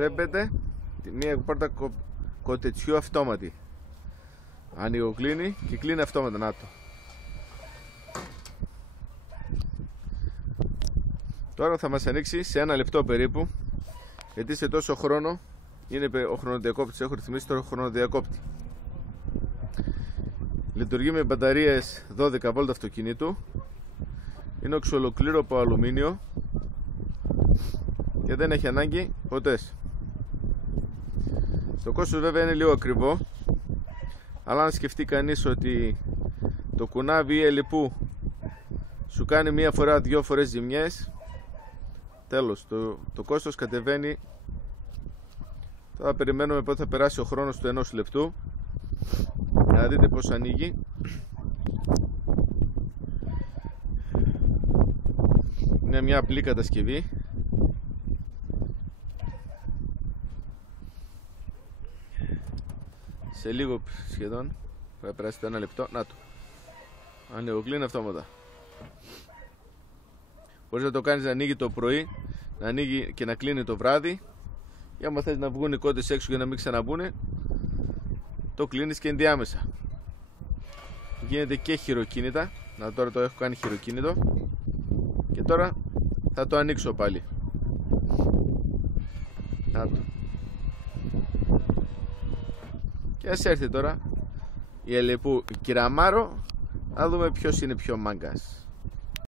βλέπετε μια πόρτα κοτετσιού αυτόματη. Ανοιγοκλίνει και κλείνει αυτόματα. Να το. Τώρα θα μας ανοίξει σε 1 λεπτό περίπου, γιατί σε τόσο χρόνο είναι ο χρονοδιακόπτης. Έχω ρυθμίσει το χρονοδιακόπτη. Λειτουργεί με μπαταρίες 12V αυτοκινήτου. Είναι εξολοκλήρω από αλουμίνιο και δεν έχει ανάγκη ποτές. Το κόστος βέβαια είναι λίγο ακριβό, αλλά αν σκεφτεί κανείς ότι το κουνάβι ελιπού σου κάνει μία φορά, 2 φορές ζημιές, τέλος, το κόστος κατεβαίνει. Τώρα περιμένουμε πότε θα περάσει ο χρόνος του 1 λεπτού. Να δείτε πως ανοίγει. Είναι μια απλή κατασκευή. Σε λίγο σχεδόν θα περάσει το 1 λεπτό. Να το. Ανοιγοκλίνει αυτόματα. Μπορείς να το κάνεις να ανοίγει το πρωί, να ανοίγει και να κλείνει το βράδυ. Ή άμα θες να βγουν οι κότες έξω για να μην ξαναμπούν, το κλείνεις και ενδιάμεσα. Γίνεται και χειροκίνητα. Να, τώρα το έχω κάνει χειροκίνητο. Και τώρα θα το ανοίξω πάλι. Να το. Και ας έρθει τώρα η Ελεπού Κυραμάρο, να δούμε ποιος είναι πιο μάγκας.